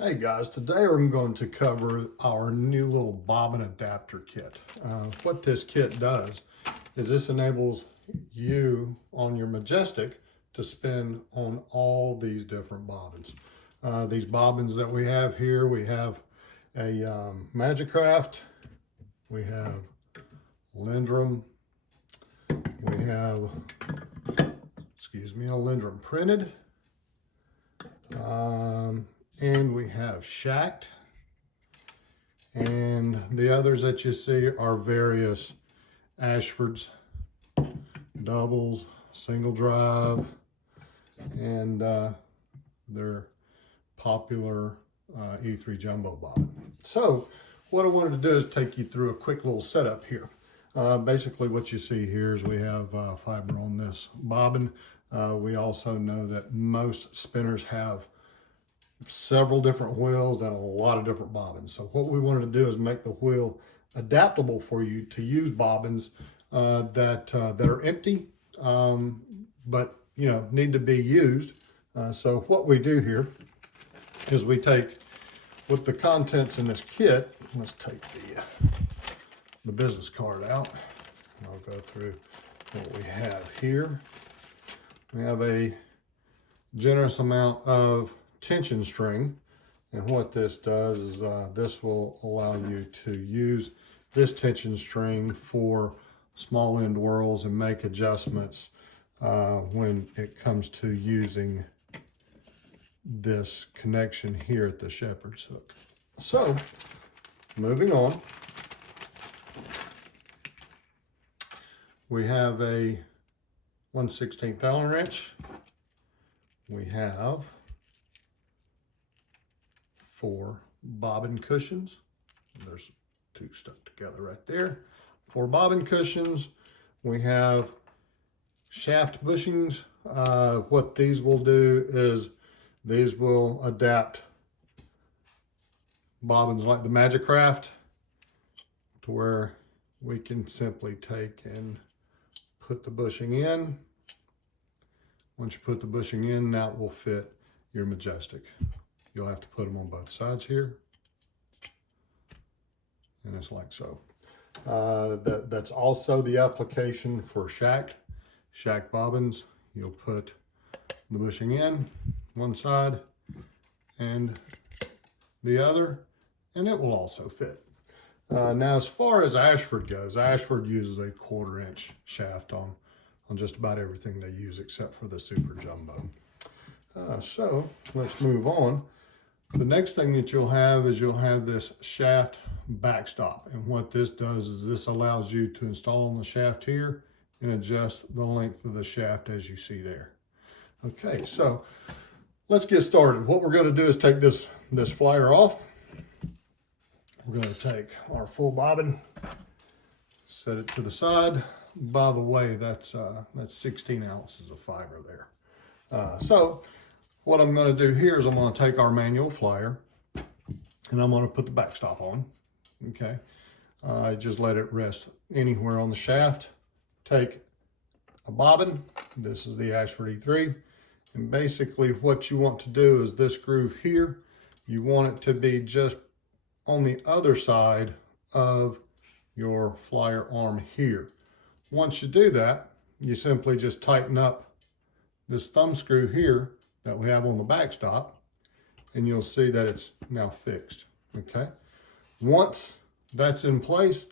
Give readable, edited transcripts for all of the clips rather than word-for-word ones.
Hey guys, today I'm going to cover our new little bobbin adapter kit. What this kit does is this enables you on your Majestic to spin on all these different bobbins. These bobbins that we have here, we have a Magic, we have Lindrum, we have, a Lindrum printed, and we have shacked, and the others that you see are various Ashfords, doubles, single drive, and their popular E3 jumbo bobbin. So what I wanted to do is take you through a quick little setup here. Basically what you see here is we have fiber on this bobbin. We also know that most spinners have several different wheels and a lot of different bobbins. So what we wanted to do is make the wheel adaptable for you to use bobbins that are empty, but need to be used. So what we do here is we take, with the contents in this kit, let's take the business card out. I'll go through what we have here. We have a generous amount of tension string, and what this does is this will allow you to use this tension string for small end whirls and make adjustments when it comes to using this connection here at the shepherd's hook. So moving on, we have a 1/16 Allen wrench. We have 4 bobbin cushions. There's 2 stuck together right there. 4 bobbin cushions. We have shaft bushings. What these will do is these will adapt bobbins like the Magic to where we can simply take and put the bushing in. Once you put the bushing in, that will fit your Majestic. You'll have to put them on both sides here, and it's like so. That's also the application for shacked bobbins. You'll put the bushing in one side and the other, and it will also fit. Now, as far as Ashford goes, Ashford uses a 1/4 inch shaft on just about everything they use except for the Super Jumbo. So let's move on. The next thing that you'll have is you'll have this shaft backstop. And what this does is this allows you to install on the shaft here and adjust the length of the shaft as you see there. Okay, so let's get started. What we're going to do is take this flyer off. We're going to take our full bobbin, set it to the side. By the way, that's 16 ounces of fiber there. So what I'm going to do here is I'm going to take our manual flyer and I'm going to put the backstop on. Okay, just let it rest anywhere on the shaft. Take a bobbin. This is the Ashford E3, and basically what you want to do is this groove here, you want it to be just on the other side of your flyer arm here. Once you do that, you simply just tighten up this thumb screw here that we have on the backstop, and you'll see that it's now fixed. Okay, once that's in place,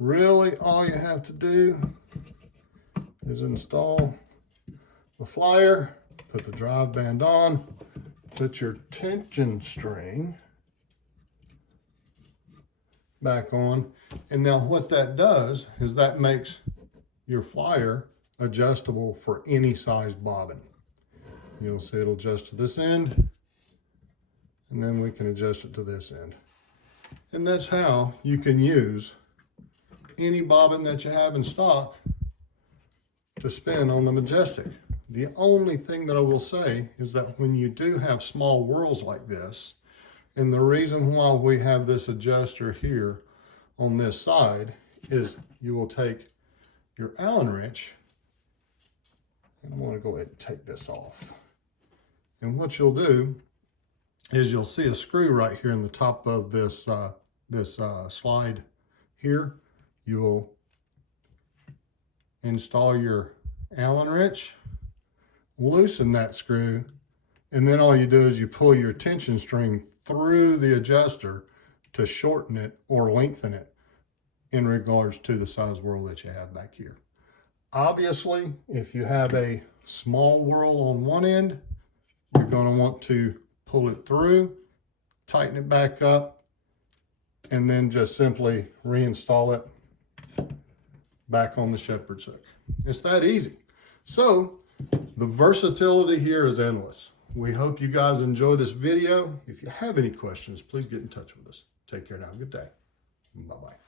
really all you have to do is install the flyer, put the drive band on, put your tension string back on, and now what that does is that makes your flyer adjustable for any size bobbin. You'll see it'll adjust to this end, and then we can adjust it to this end. And that's how you can use any bobbin that you have in stock to spin on the Majestic. The only thing that I will say is that when you do have small whirls like this, and the reason why we have this adjuster here on this side is you will take your Allen wrench, and I'm going to go ahead and take this off. And what you'll do is you'll see a screw right here in the top of this slide here. You'll install your Allen wrench, loosen that screw, and then all you do is you pull your tension string through the adjuster to shorten it or lengthen it in regards to the size whirl that you have back here. Obviously, if you have a small whirl on one end, you're going to want to pull it through, tighten it back up, and then just simply reinstall it back on the shepherd's hook. It's that easy. So the versatility here is endless. We hope you guys enjoy this video. If you have any questions, please get in touch with us. Take care now. Good day. Bye-bye.